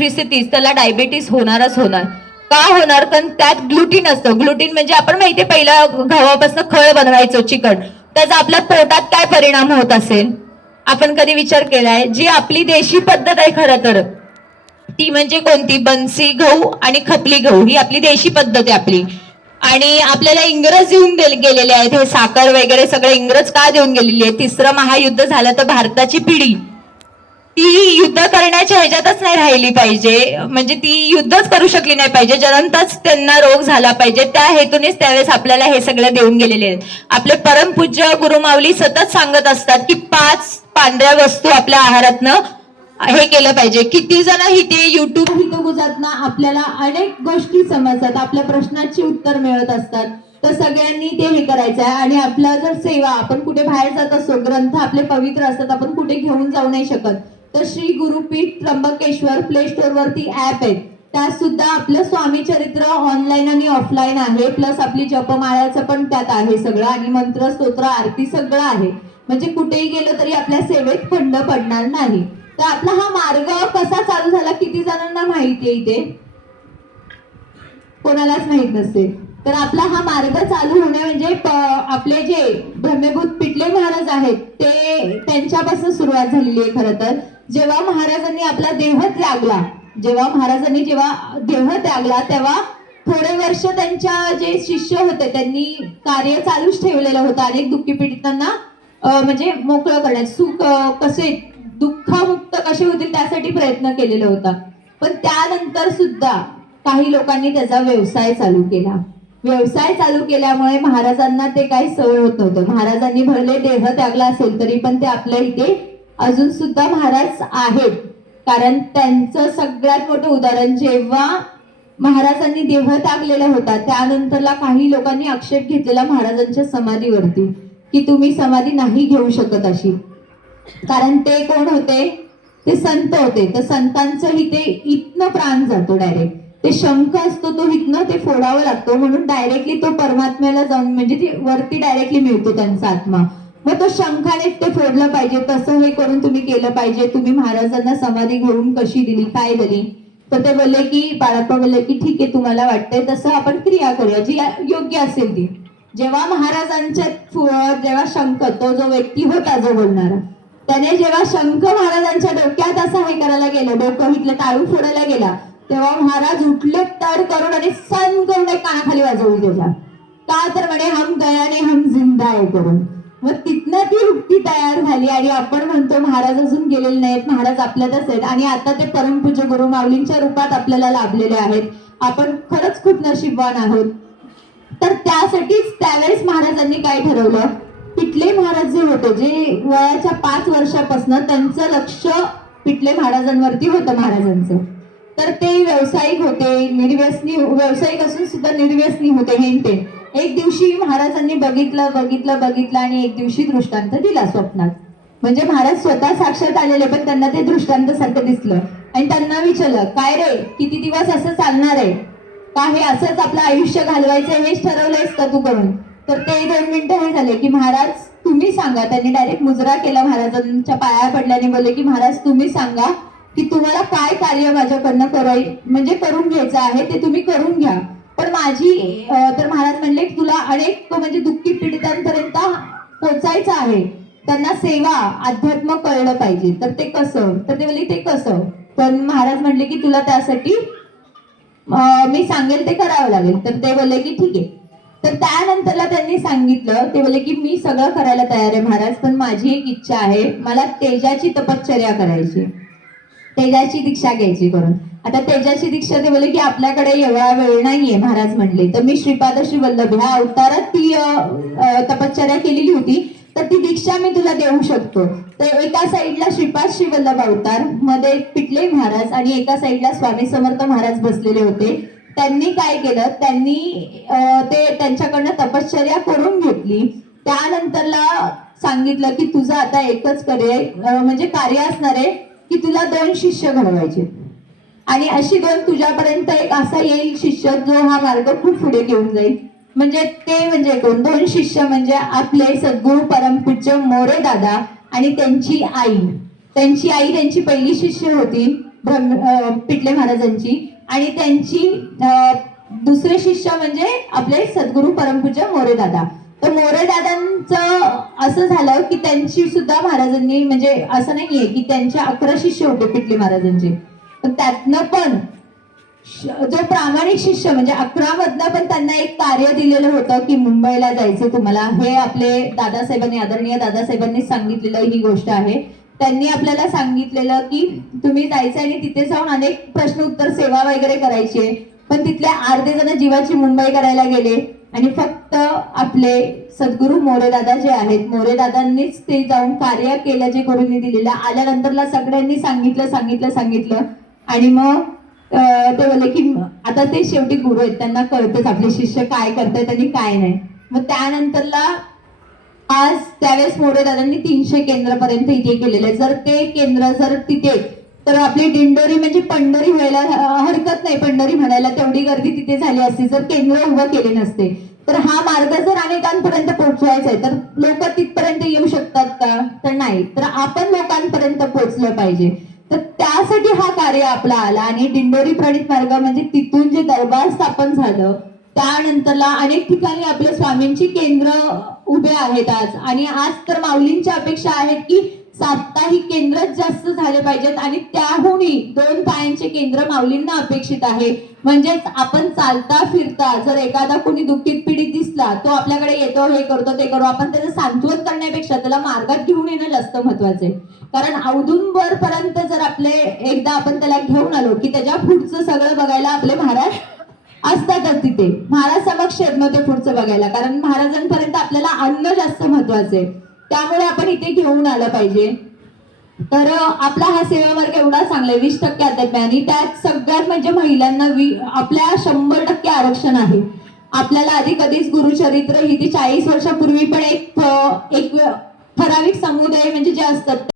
तीस त्याला डायबेटीस होणारच होणार. का होणार? कारण त्यात ग्लुटीन असतं. ग्लुटीन म्हणजे आपण माहितीये पहिल्या गव्हापासून खळ बनवायचो चिकन त्याचा आपल्या पोटात काय परिणाम होत असेल? आपण कधी विचार केलाय? जी आपली देशी पद्धत आहे खरं तर ती म्हणजे कोणती? बन्सी गहू आणि खपली गहू. ही आपली देशी पद्धत आहे आपली. आणि आपल्याला इंग्रज येऊन गेलेले आहेत. हे साखर वगैरे सगळे इंग्रज का देऊन गेलेली आहे तिसरं महायुद्ध झालं तर भारताची पिढी. ती युद्ध करण्याच्या ह्याच्यातच नाही राहिली पाहिजे. म्हणजे ती युद्धच करू शकली नाही पाहिजे. जलंतच त्यांना रोग झाला पाहिजे. त्या हेतूनेच त्यावेळेस आपल्याला हे सगळं देऊन गेलेले आहेत. आपले परमपूज्य गुरुमावली सतत सांगत असतात की पाच पांढऱ्या वस्तू आपल्या आहारातनं हे केलं पाहिजे. किती जण इथे युट्यूब हितगुजातना आपल्याला अनेक गोष्टी समजतात. आपल्या प्रश्नाची उत्तर मिळत असतात. तर सगळ्यांनी ते हे करायचं आहे. आणि आपला जर सेवा आपण कुठे बाहेर जात असतो ग्रंथ आपले पवित्र असतात आपण कुठे घेऊन जाऊ नाही शकत. तर श्री गुरुपीठ त्र्यंबकेश्वर प्ले स्टोर वरती ऍप आहेत त्यात सुद्धा आपलं स्वामी चरित्र ऑनलाईन आणि ऑफलाईन आहे. प्लस आपली जपमाळ्याचं पण त्यात आहे सगळं. आणि मंत्र स्तोत्र आरती सगळं आहे. म्हणजे कुठेही गेलो तरी आपल्या सेवेत खंड पडणार नाही. तर आपला हा मार्ग कसा चालू झाला किती जणांना माहिती आहे इथे? कोणालाच माहीत नसते. तर आपला हा मार्ग चालू होणे म्हणजे आपले जे ब्रह्मभूत पिटले महाराज आहेत ते त्यांच्यापासून सुरुवात झालेली आहे खरं तर. जेव्हा महाराजांनी आपला देह त्यागला जेव्हा महाराजांनी जेव्हा देह त्यागला तेव्हा थोडे वर्ष त्यांच्या जे शिष्य होते त्यांनी कार्य चालूच ठेवलेलं होतं. अनेक दुःखी पीडितांना म्हणजे मोकळं करण्यात सुख कसे दुःखामुक्त कसे होतील त्यासाठी प्रयत्न केलेला होता. पण त्यानंतर सुद्धा काही लोकांनी त्याचा व्यवसाय चालू केला. व्यवसाय चालू केल्यामुळे महाराजांना ते काही सवय होत नव्हतं. महाराजांनी भरले देह त्यागला असेल तरी पण ते आपल्या इथे अजून सुद्धा महाराज आहेत. कारण त्यांचं सगळ्यात मोठं उदाहरण जेव्हा महाराजांनी देह टाकलेला होता त्यानंतरला काही लोकांनी आक्षेप घेतलेला महाराजांच्या समाधीवरती की तुम्ही समाधी नाही घेऊ शकत अशी. कारण ते कोण होते? ते संत होते. तर संतांचंही ते इथनं प्राण जातो डायरेक्ट ते शंख असतो तो इथनं ते फोडावा लागतो. म्हणून डायरेक्टली तो परमात्म्याला जाऊन म्हणजे ते वरती डायरेक्टली मिळतो त्यांचा आत्मा. मग तो शंखाने ते फोडलं पाहिजे. तसं हे करून तुम्ही केलं पाहिजे. तुम्ही महाराजांना समाधी घेऊन कशी दिली काय दिली? तर ते बोलले की बाळाप्पा बोलले की ठीक आहे तुम्हाला वाटतंय तसं आपण क्रिया करूया. जी योग्य असेल ती. जेव्हा महाराजांच्या जेव्हा शंख तो जो व्यक्ती होता जो बोलणारा त्याने जेव्हा शंख महाराजांच्या डोक्यात असं हे करायला गेलं डोकं इथलं टाळू फोडायला गेला तेव्हा महाराज उठले तर करून आणि सन करून एक कानाखाली वाजवली त्याच्या का तर म्हणे हम गयाने हम जिंदा आहे करून मग तिथनं ती युक्ती तयार झाली आणि आपण म्हणतो महाराज अजून गेलेले नाहीत महाराज आपल्यातच आहेत. आणि आता ते परमपूज्य गुरु माऊलींच्या रूपात आपल्याला लाभलेले आहेत. आपण खरंच खूप नशीबवान आहोत. तर त्यासाठीच त्यावेळेस महाराजांनी काय ठरवलं? पिटले महाराज जे होते. जे वयाच्या पाच वर्षापासून त्यांचं लक्ष पिटले महाराजांवरती होतं महाराजांचं. तर ते व्यावसायिक होते निर्व्यसनी व्यावसायिक असून सुद्धा निर्व्यसनी होते हे एक दिवशी महाराजांनी बघितलं बघितलं बघितलं आणि एक दिवशी दृष्टांत दिला स्वप्नात. म्हणजे महाराज स्वतः साक्षात आलेले पण त्यांना ते दृष्टांत सारखं दिसलं. आणि त्यांना विचारलं काय रे? किती दिवस असं चालणार आहे? का हे असंच आपलं आयुष्य घालवायचं हेच ठरवलंयस का तू करून? तर ते दोन मिनिटं हे झाले की महाराज तुम्ही सांगा. त्यांनी डायरेक्ट मुजरा केला महाराजांच्या पाया पडल्याने बोलले की महाराज तुम्ही सांगा की तुम्हाला काय कार्य माझ्याकडनं कराय म्हणजे करून घ्यायचं आहे ते तुम्ही करून घ्या. पण माझी तर महाराज म्हणले की तुला अनेक म्हणजे दुःखी पीडितांपर्यंत पोचायचं आहे. त्यांना सेवा अध्यात्म कळलं पाहिजे. तर ते कसं? तर ते म्हणले ते कसं? पण महाराज म्हणले की तुला त्यासाठी मी सांगेल ते करावं लागेल. तर ते बोलले की ठीक आहे. तर त्यानंतरला त्यांनी सांगितलं ते बोलले की मी सगळं करायला तयार आहे महाराज पण माझी एक इच्छा आहे. मला तेजाची तपश्चर्या करायची तेजाची दीक्षा घ्यायची करून. आता तेजाची दीक्षा ते बोलले की आपल्याकडे एवढा वेळ नाहीये महाराज म्हणले. तर मी श्रीपाद श्री वल्लभ ह्या अवतारात ती तपश्चर्या केलेली होती. तर ती दीक्षा मी तुला देऊ शकतो. तर एका साईडला श्रीपाद श्री वल्लभ अवतारमध्ये पिटले महाराज आणि एका साईडला स्वामी समर्थ महाराज बसलेले होते. त्यांनी काय केलं? त्यांनी ते त्यांच्याकडनं तपश्चर्या करून घेतली. त्यानंतरला सांगितलं की तुझं आता एकच करे म्हणजे कार्य असणार आहे. की तुला दोन शिष्य घडवायचे आणि अशी दोन तुझ्यापर्यंत एक असा येईल शिष्य जो हा मार्ग खूप पुढे घेऊन जाईल. म्हणजे ते म्हणजे कोण? दोन शिष्य म्हणजे आपले सद्गुरू परमपूज्य मोरे दादा आणि त्यांची आई. त्यांची आई त्यांची पहिली शिष्य होती ब्रह्म पिटले महाराजांची. आणि त्यांची दुसरे शिष्य म्हणजे आपले सद्गुरू परमपूज्य मोरे दादा. तर मोरे दादांचं असं झालं की त्यांची सुद्धा महाराजांनी म्हणजे असं नाहीये की त्यांचे अकरा शिष्य होते पिटले महाराजांचे. पण त्यातनं पण जो प्रामाणिक शिष्य म्हणजे अकरा मधनं पण त्यांना एक कार्य दिलेलं होतं की मुंबईला जायचं तुम्हाला. हे आपले दादासाहेबांनी आदरणीय दादासाहेबांनी सांगितलेलं ही गोष्ट आहे. त्यांनी आपल्याला सांगितलेलं की तुम्ही जायचं आणि तिथे जाऊन अनेक प्रश्न उत्तर सेवा वगैरे करायची. आहे. पण तिथले अर्धे जण जीवाची मुंबई करायला गेले. आणि फक्त आपले सद्गुरू मोरेदादा जे आहेत मोरेदादांनीच ते जाऊन कार्य केलं जे गुरुंनी दिलेलं. आल्यानंतरला सगळ्यांनी सांगितलं सांगितलं सांगितलं. आणि मग ते बोलले की आता ते शेवटी गुरु आहेत त्यांना कळतच आपले शिष्य काय करतायत आणि काय नाही. मग त्यानंतरला आज त्यावेळेस मोरे दादांनी तीनशे केंद्रापर्यंत इथे केलेलं आहे. जर ते केंद्र जर तिथे तर आपली दिंडोरी म्हणजे पंढरी व्हायला हरकत नाही. पंढरी म्हणायला तेवढी गर्दी तिथे झाली असती. जर केंद्र उभं केले नसते. तर हा मार्ग जर अनेकांपर्यंत पोहोचवायचा आहे तर लोक तिथपर्यंत येऊ शकतात का? तर नाही. तर आपण लोकांपर्यंत पोहोचलं पाहिजे. तर त्यासाठी हा कार्य आपला आला आणि दिंडोरी प्रणित मार्ग म्हणजे तिथून जे दरबार स्थापन झालं त्यानंतरला अनेक ठिकाणी आपल्या स्वामींची केंद्र उभे आहेत आज. आणि आज तर माऊलींच्या अपेक्षा आहेत की साप्ताहिक केंद्रच जास्त झाले पाहिजेत आणि त्याहूनही दोन पायांचे केंद्र माऊलींना अपेक्षित आहे. म्हणजेच आपण चालता फिरता जर एखादा कोणी दुःखीत पीडित दिसला तो आपल्याकडे येतो हे करतो ते करू आपण त्याचं सांत्वन करण्यापेक्षा त्याला मार्गात घेऊन येणं जास्त महत्वाचं आहे कारण औदुंबर पर्यंत जर आपले एकदा आपण त्याला घेऊन आलो की त्याच्या पुढचं सगळं बघायला आपले महाराज असतातच तिथे. महाराज समक्ष येत नव्हते पुढचं बघायला कारण महाराजांपर्यंत आपल्याला अन्न जास्त महत्वाचं आहे त्यामुळे आपण इथे घेऊन आलं पाहिजे. तर आपला हा सेवा वर्ग एवढा चांगला आहे वीस टक्के अध्यात्म आणि त्यात सगळ्यात म्हणजे महिलांना वी आपल्या शंभर टक्के आरक्षण आहे. आपल्याला आधी कधीच गुरुचरित्र ही ती चाळीस वर्षापूर्वी पण एक एक ठराविक समुदाय म्हणजे जे असतात